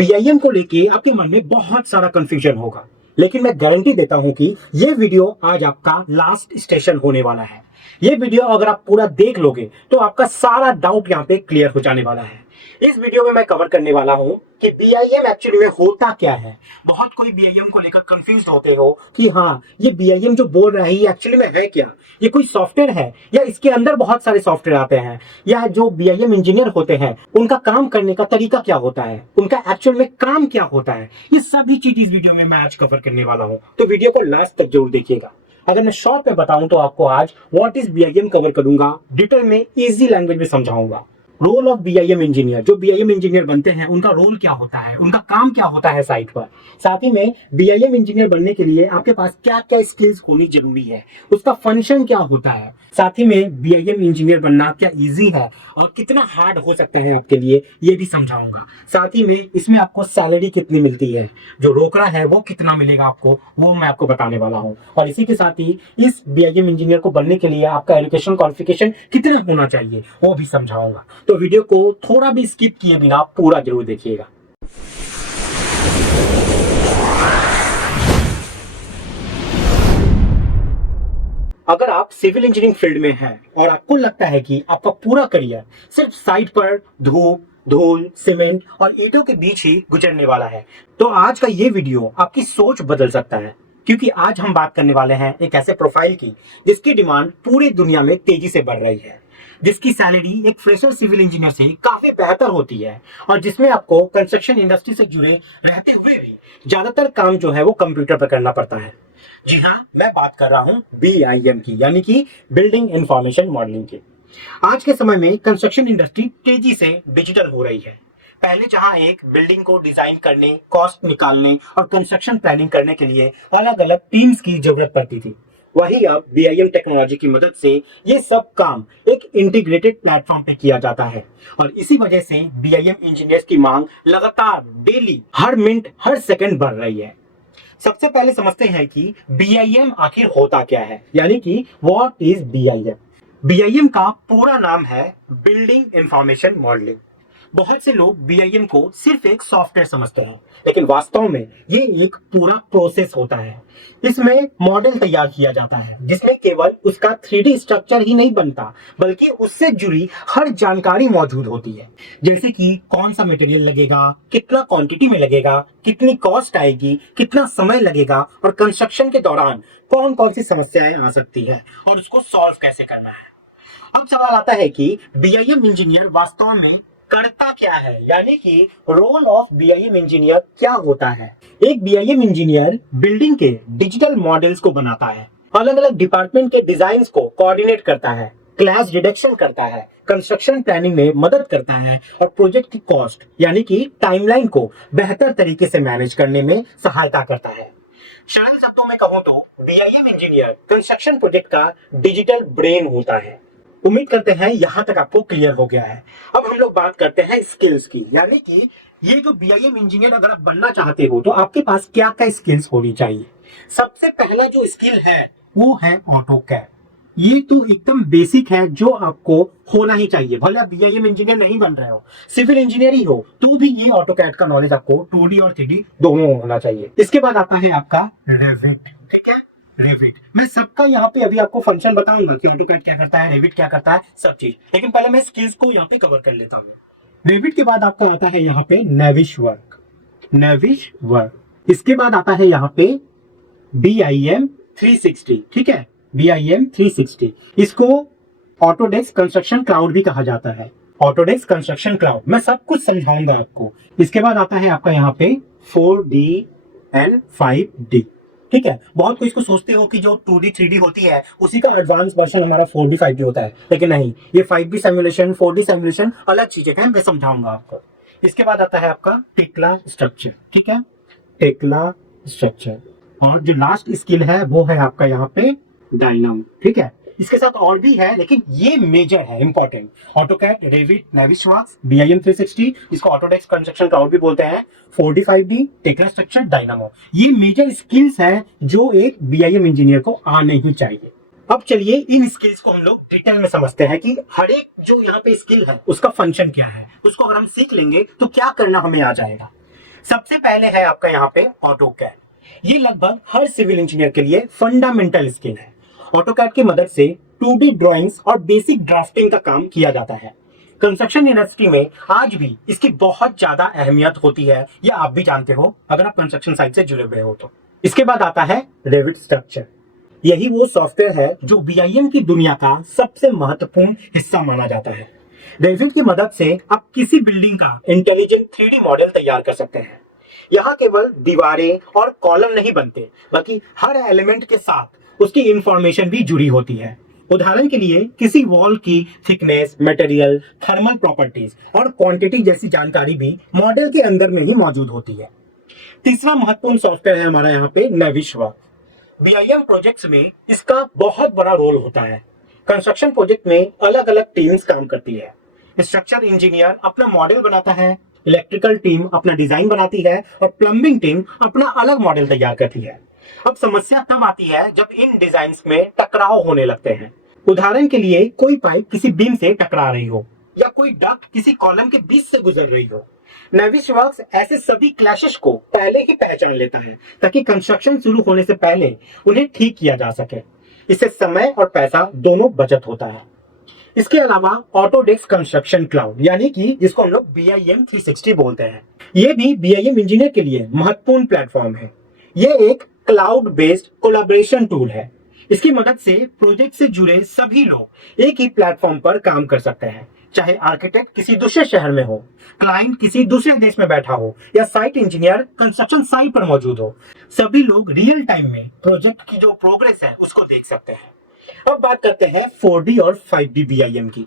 BIM को लेके आपके मन में बहुत सारा कंफ्यूजन होगा, लेकिन मैं गारंटी देता हूं कि ये वीडियो आज आपका लास्ट स्टेशन होने वाला है। ये वीडियो अगर आप पूरा देख लोगे तो आपका सारा डाउट यहाँ पे क्लियर हो जाने वाला है। इस वीडियो में मैं कवर करने वाला हूं कि बीआईएम एक्चुअली में होता क्या है। बहुत कोई बीआईएम को लेकर कंफ्यूज होते हो कि हाँ, ये बीआईएम जो बोल रहा है ये एक्चुअली में है क्या, ये कोई सॉफ्टवेयर है या इसके अंदर बहुत सारे सॉफ्टवेयर आते हैं, या जो बीआईएम इंजीनियर होते हैं उनका काम करने का तरीका क्या होता है, उनका एक्चुअल में काम क्या होता है। ये सभी चीज इस वीडियो में मैं आज कवर करने वाला हूँ, तो वीडियो को लास्ट तक जरूर देखिएगा। अगर मैं शॉर्ट में बताऊं तो आपको आज व्हाट इज बीआईएम कवर करूंगा, डिटेल में इजी लैंग्वेज में समझाऊंगा। रोल ऑफ बीआईएम इंजीनियर, जो बीआईएम इंजीनियर बनते हैं उनका रोल क्या होता है, उनका काम क्या होता है साइट पर। साथ ही में बीआईएम इंजीनियर बनने के लिए आपके पास क्या क्या स्किल्स होनी जरूरी है, उसका फंक्शन क्या होता है। साथ ही में बीआईएम इंजीनियर बनना क्या इजी है और कितना हार्ड हो सकता है आपके लिए, ये भी समझाऊंगा। साथ ही में इसमें आपको सैलरी कितनी मिलती है, जो रोकड़ा है वो कितना मिलेगा आपको, वो मैं आपको बताने वाला हूँ। और इसी के साथ ही इस बीआईएम इंजीनियर को बनने के लिए आपका एजुकेशन क्वालिफिकेशन कितना होना चाहिए वो भी समझाऊंगा। तो वीडियो को थोड़ा भी स्किप किए बिना पूरा जरूर देखिएगा। अगर आप सिविल इंजीनियरिंग फील्ड में हैं और आपको लगता है कि आपका पूरा करियर सिर्फ साइट पर धूप, धूल, सीमेंट और ईंटों के बीच ही गुजरने वाला है, तो आज का ये वीडियो आपकी सोच बदल सकता है। क्योंकि आज हम बात करने वाले हैं एक ऐसे प्रोफाइल की जिसकी डिमांड पूरी दुनिया में तेजी से बढ़ रही है, जिसकी सैलरी एक फ्रेशर सिविल इंजीनियर से काफी बेहतर होती है और जिसमें आपको कंस्ट्रक्शन इंडस्ट्री से जुड़े रहते हुए भी ज्यादातर काम जो है वो कंप्यूटर पर करना पड़ता है। जी हाँ, मैं बात कर रहा हूँ बीआईएम की, यानी कि बिल्डिंग इंफॉर्मेशन मॉडलिंग की। आज के समय में कंस्ट्रक्शन इंडस्ट्री तेजी से डिजिटल हो रही है। पहले जहां एक बिल्डिंग को डिजाइन करने, कॉस्ट निकालने और कंस्ट्रक्शन प्लानिंग करने के लिए अलग अलग टीम्स की जरूरत पड़ती थी, वही अब बीआईएम टेक्नोलॉजी की मदद से ये सब काम एक इंटीग्रेटेड प्लेटफॉर्म पे किया जाता है। और इसी वजह से बीआईएम इंजीनियर्स की मांग लगातार डेली हर मिनट हर सेकंड बढ़ रही है। सबसे पहले समझते हैं कि बीआईएम आखिर होता क्या है, यानी कि व्हाट इज बीआईएम। बीआईएम का पूरा नाम है बिल्डिंग इंफॉर्मेशन मॉडलिंग। बहुत से लोग बीआईएम को सिर्फ एक सॉफ्टवेयर समझते हैं, लेकिन वास्तव में ये एक पूरा प्रोसेस होता है। इसमें मॉडल तैयार किया जाता है जिसमें केवल उसका 3D स्ट्रक्चर ही नहीं बनता, बल्कि उससे जुड़ी हर जानकारी मौजूद होती है। जैसे कि कौन सा मटेरियल लगेगा, कितना क्वांटिटी में लगेगा, कितनी कॉस्ट आएगी, कितना समय लगेगा और कंस्ट्रक्शन के दौरान कौन कौन सी समस्याएं आ सकती है और उसको सॉल्व कैसे करना है। अब सवाल आता है कि बीआईएम इंजीनियर वास्तव में करता क्या है, यानी कि रोल ऑफ बीआईएम इंजीनियर क्या होता है। एक बीआईएम इंजीनियर बिल्डिंग के डिजिटल मॉडल्स को बनाता है, अलग अलग डिपार्टमेंट के डिजाइन्स को कोऑर्डिनेट करता है, क्लास रिडक्शन करता है, कंस्ट्रक्शन प्लानिंग में मदद करता है और प्रोजेक्ट की कॉस्ट यानी कि टाइमलाइन को बेहतर तरीके से मैनेज करने में सहायता करता है। सरल शब्दों में कहूं तो बीआईएम इंजीनियर कंस्ट्रक्शन प्रोजेक्ट का डिजिटल ब्रेन होता है। उम्मीद करते हैं यहां तक आपको क्लियर हो गया है। अब हम लोग बात करते हैं स्किल्स की, यानी कि ये जो बीआईएम इंजीनियर अगर आप बनना चाहते हो तो आपके पास क्या क्या स्किल्स होनी चाहिए। सबसे पहला जो स्किल है वो है ऑटोकैड। ये तो एकदम बेसिक है जो आपको होना ही चाहिए। भले आप बीआईएम इंजीनियर नहीं बन रहे हो, सिविल इंजीनियर ही हो, तो भी ये ऑटोकैड का नॉलेज आपको 2D और 3D दोनों होना चाहिए। इसके बाद आता है आपका रेविट। ठीक है, रेविट मैं सबका यहाँ पे अभी आपको फंक्शन बताऊंगा कि ऑटोकैड क्या करता है, रेविट क्या करता है, सब चीज, लेकिन पहले मैं स्किल्स को यहाँ पे कवर कर लेता हूँ। रेविट के बाद आपका आता है यहाँ पे नेविश वर्क। नेविश वर्क इसके बाद आता है यहाँ पे बीआईएम 360। ठीक है, बीआईएम 360 इसको ऑटोडेस्क कंस्ट्रक्शन क्लाउड भी कहा जाता है। ऑटोडेस्क कंस्ट्रक्शन क्लाउड मैं सब कुछ समझाऊंगा आपको। इसके बाद आता है आपका यहाँ पे 4D एंड 5D। ठीक है, बहुत कोई इसको सोचते हो कि जो 2D 3D होती है उसी का एडवांस वर्जन हमारा 4D 5D होता है, लेकिन नहीं, ये 5D सिमुलेशन 4D सिमुलेशन अलग चीजें हैं, मैं समझाऊंगा आपको। इसके बाद आता है आपका टेक्ला स्ट्रक्चर। ठीक है, टेक्ला स्ट्रक्चर। और जो लास्ट स्किल है वो है आपका यहाँ पे डायनामो। ठीक है, इसके साथ और भी है लेकिन ये मेजर है, इंपॉर्टेंट। ऑटोकैड, रेविट, नेविसवर्क्स, बीआईएम 360, इसको ऑटोडेस्क कंस्ट्रक्शन क्लाउड भी बोलते हैं, 4D 5D, Tekla structure, dynamo, ये मेजर स्किल्स हैं जो एक बीआईएम इंजीनियर को आने ही चाहिए। अब चलिए इन स्किल्स को हम लोग डिटेल में समझते हैं कि हर एक जो यहाँ पे स्किल है उसका फंक्शन क्या है। उसको अगर हम सीख लेंगे तो क्या करना हमें आ जाएगा। सबसे पहले है आपका यहाँ पे ऑटोकैड। ये लगभग हर सिविल इंजीनियर के लिए फंडामेंटल स्किल है। ऑटोकैड की मदद से 2D ड्राइंग्स और बेसिक ड्राफ्टिंग का काम किया जाता है। कंस्ट्रक्शन इंडस्ट्री में आज भी इसकी बहुत ज्यादा अहमियत होती है, या आप भी जानते हो अगर आप कंस्ट्रक्शन साइट से जुड़े हुए हो तो। इसके बाद आता है रेविट स्ट्रक्चर। यही वो सॉफ्टवेयर है जो बीआईएम की दुनिया का सबसे महत्वपूर्ण हिस्सा माना जाता है। रेविट की मदद से आप किसी बिल्डिंग का इंटेलिजेंट 3D मॉडल तैयार कर सकते हैं। यहाँ केवल दीवारें और कॉलम नहीं बनते, बल्कि हर एलिमेंट के साथ उसकी इंफॉर्मेशन भी जुड़ी होती है। उदाहरण के लिए किसी वॉल की थिकनेस, मटेरियल, थर्मल प्रॉपर्टीज और क्वांटिटी जैसी जानकारी भी मॉडल के अंदर में ही मौजूद होती है। तीसरा महत्वपूर्ण सॉफ्टवेयर है हमारा यहाँ पे नेविसवर्क्स। बीआईएम प्रोजेक्ट्स में इसका बहुत बड़ा रोल होता है। कंस्ट्रक्शन प्रोजेक्ट में अलग अलग टीम्स काम करती है। स्ट्रक्चर इंजीनियर अपना मॉडल बनाता है, इलेक्ट्रिकल टीम अपना डिजाइन बनाती है और प्लम्बिंग टीम अपना अलग मॉडल तैयार करती है। अब समस्या तब आती है जब इन डिजाइन्स में टकराव होने लगते हैं। उदाहरण के लिए कोई पाइप किसी बीम से टकरा रही हो, या कोई डक्ट किसी कॉलम के बीच से गुजर रही हो। नेविसवर्क्स ऐसे सभी क्लैशेस को पहले ही पहचान लेता है, ताकि कंस्ट्रक्शन शुरू होने से पहले उन्हें ठीक किया जा सके। इससे समय और पैसा दोनों बचत होता है। इसके अलावा ऑटोडेस्क कंस्ट्रक्शन क्लाउड, यानी कि जिसको हम लोग BIM 360 बोलते हैं, ये भी BIM इंजीनियर के लिए महत्वपूर्ण प्लेटफॉर्म है। ये एक क्लाउड बेस्ड कोलैबोरेशन टूल है। इसकी मदद से प्रोजेक्ट से जुड़े सभी लोग एक ही प्लेटफॉर्म पर काम कर सकते हैं, चाहे आर्किटेक्ट किसी दूसरे शहर में हो, क्लाइंट किसी दूसरे देश में बैठा हो, या साइट इंजीनियर कंस्ट्रक्शन साइट पर मौजूद हो। सभी लोग रियल टाइम में प्रोजेक्ट की जो प्रोग्रेस है उसको देख सकते हैं। अब बात करते हैं 4D और 5D बीआईएम की।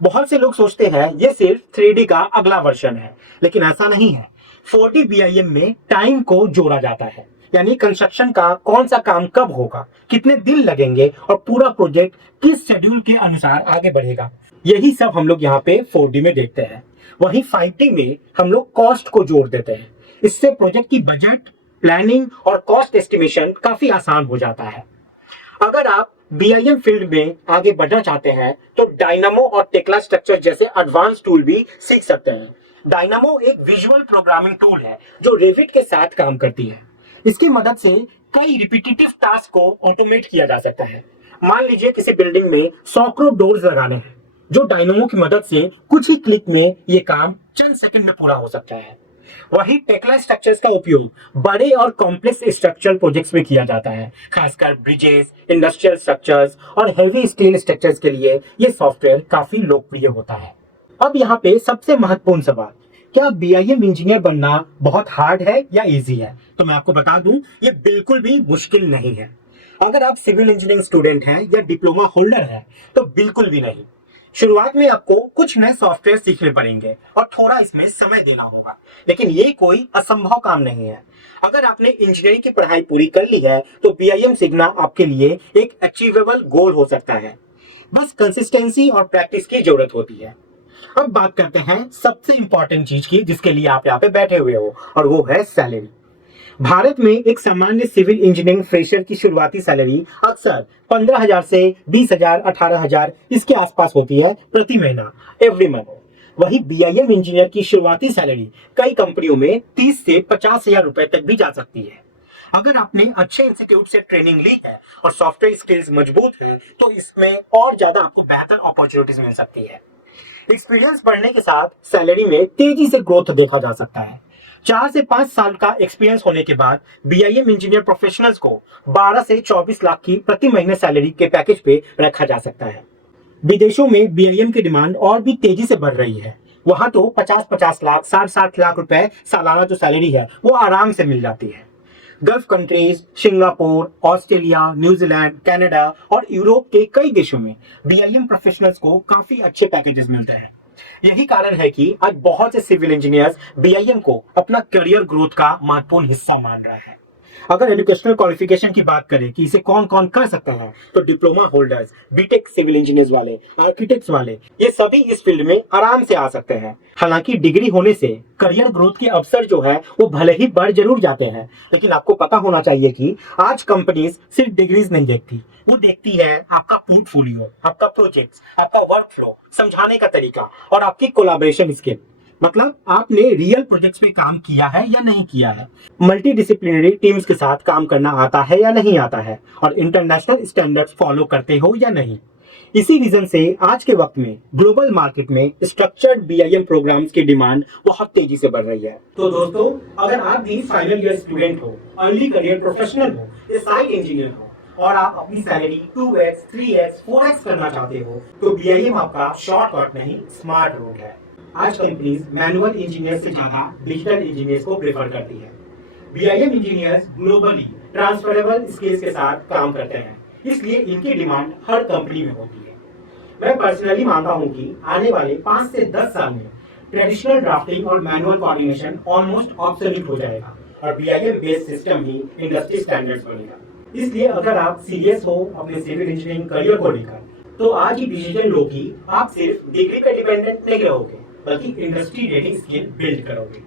बहुत से लोग सोचते हैं ये सिर्फ 3D का अगला वर्जन है, लेकिन ऐसा नहीं है। 4D बीआईएम में टाइम को जोड़ा जाता है, यानी कंस्ट्रक्शन का कौन सा काम कब होगा, कितने दिन लगेंगे और पूरा प्रोजेक्ट किस शेड्यूल के अनुसार आगे बढ़ेगा। यही सब हम लोग यहाँ पे 4D में देखते हैं। वहीं 5D में हम लोग कॉस्ट को जोड़ देते हैं। इससे प्रोजेक्ट की बजट, प्लानिंग और कॉस्ट एस्टिमेशन काफी आसान हो जाता है। अगर आप बीआईएम फील्ड में आगे बढ़ना चाहते हैं तो डायनामो और टेक्ला स्ट्रक्चर जैसे एडवांस टूल भी सीख सकते हैं। डायनामो एक विजुअल प्रोग्रामिंग टूल है जो रेविट के साथ काम करती है। इसकी मदद से कई रिपीटेटिव टास्क को ऑटोमेट किया जा सकता है। मान लीजिए किसी बिल्डिंग में सैकड़ों डोर्स लगाने हैं, जो डायनामो की मदद से कुछ ही क्लिक में ये काम चंद सेकंड में पूरा हो सकता है। वही टेक्ला स्ट्रक्चर्स का उपयोग बड़े और कॉम्प्लेक्स स्ट्रक्चरल प्रोजेक्ट्स में किया जाता है, खासकर ब्रिजेस, इंडस्ट्रियल स्ट्रक्चर्स और हेवी स्टील स्ट्रक्चर्स के लिए ये सॉफ्टवेयर काफी लोकप्रिय होता है। अब यहाँ पे सबसे महत्वपूर्ण सवाल, क्या बीआईएम इंजीनियर बनना बहुत हार्ड है या इजी है? तो मैं आपको बता दूं, ये बिल्कुल भी मुश्किल नहीं है। अगर आप सिविल इंजीनियरिंग स्टूडेंट हैं या डिप्लोमा होल्डर हैं तो बिल्कुल भी नहीं। शुरुआत में आपको कुछ नए सॉफ्टवेयर सीखने पड़ेंगे और थोड़ा इसमें समय देना होगा, लेकिन ये कोई असंभव काम नहीं है। अगर आपने इंजीनियरिंग की पढ़ाई पूरी कर ली है तो बीआईएम सीखना आपके लिए एक अचीवेबल गोल हो सकता है। बस कंसिस्टेंसी और प्रैक्टिस की जरूरत होती है। अब बात करते हैं सबसे इंपॉर्टेंट चीज की, जिसके लिए आप यहाँ पे बैठे हुए हो, और वो है सैलरी। भारत में एक सामान्य सिविल इंजीनियरिंग फ्रेशर की शुरुआती सैलरी अक्सर 15,000 से 20,000, 18,000 इसके आसपास होती है प्रति महीना, एवरी मंथ। वही बीआईएम इंजीनियर की शुरुआती सैलरी कई कंपनियों में 30 से 50,000 रुपए तक भी जा सकती है। अगर आपने अच्छे इंस्टीट्यूट से ट्रेनिंग ली है और सॉफ्टवेयर स्किल्स मजबूत है तो इसमें और ज्यादा आपको बेहतर अपॉर्चुनिटीज मिल सकती है। एक्सपीरियंस बढ़ने के साथ सैलरी में तेजी से ग्रोथ देखा जा सकता है। 4 से 5 साल का एक्सपीरियंस होने के बाद बीआईएम इंजीनियर प्रोफेशनल्स को 12 से 24 लाख की प्रति महीने सैलरी के पैकेज पे रखा जा सकता है। विदेशों में बीआईएम की डिमांड और भी तेजी से बढ़ रही है। वहां तो 50-50 लाख, 60-60 लाख रुपए सालाना जो सैलरी है वो आराम से मिल जाती है। Gulf countries, Singapore, Australia, New Zealand, Canada और यूरोप के कई देशों में बीआईएम प्रोफेशनल्स को काफी अच्छे पैकेजेस मिलते हैं। यही कारण है कि आज बहुत से सिविल इंजीनियर्स बीआईएम को अपना करियर ग्रोथ का महत्वपूर्ण हिस्सा मान रहा है। अगर एजुकेशनल क्वालिफिकेशन की बात करें कि इसे कौन कौन कर सकता है, तो diploma holders, BTech civil engineers वाले, आर्किटेक्ट्स वाले, ये सभी इस फील्ड में आराम से आ सकते हैं। हालांकि डिग्री होने से करियर ग्रोथ के अवसर जो है वो भले ही बढ़ जरूर जाते हैं, लेकिन आपको पता होना चाहिए कि आज कंपनीज सिर्फ डिग्रीज नहीं देखती, वो देखती है आपका पोर्टफोलियो, आपका प्रोजेक्ट, आपका वर्क फ्लो, समझाने का तरीका और आपकी कोलैबोरेशन स्किल। मतलब आपने रियल प्रोजेक्ट्स पे काम किया है या नहीं किया है, मल्टी डिसिप्लिनरी टीम्स के साथ काम करना आता है या नहीं आता है, और इंटरनेशनल स्टैंडर्ड्स फॉलो करते हो या नहीं। इसी रीजन से आज के वक्त में ग्लोबल मार्केट में स्ट्रक्चर्ड बीआईएम प्रोग्राम्स की डिमांड बहुत तेजी से बढ़ रही है। तो दोस्तों, अगर आप भी फाइनल ईयर स्टूडेंट हो, अर्ली करियर प्रोफेशनल हो या साइट इंजीनियर हो और आप अपनी सैलरी 2x, 3x, 4x करना चाहते हो, तो बीआईएम आपका शॉर्टकट नहीं, स्मार्ट रूट है। आज कंपनीज मैनुअल इंजीनियर से ज्यादा डिजिटल इंजीनियर्स को प्रेफर करती है। BIM engineers globally transferable skills के साथ काम करते हैं, इसलिए इनकी डिमांड हर कंपनी में होती है। मैं पर्सनली मानता हूं कि आने वाले 5 से 10 साल में ट्रेडिशनल ड्राफ्टिंग और मैनुअल कोऑर्डिनेशन ऑलमोस्ट ऑब्सोलीट हो जाएगा और बीआईएम बेस्ड सिस्टम ही इंडस्ट्री स्टैंडर्ड्स बनेगा। इसलिए अगर आप सीरियस हो अपने सिविल इंजीनियरिंग करियर को लेकर, तो आज ही डिसीजन लो कि आप सिर्फ डिग्री पे डिपेंडेंट नहीं रहोगे, बल्कि इंडस्ट्री रेडी स्किल बिल्ड करोगे।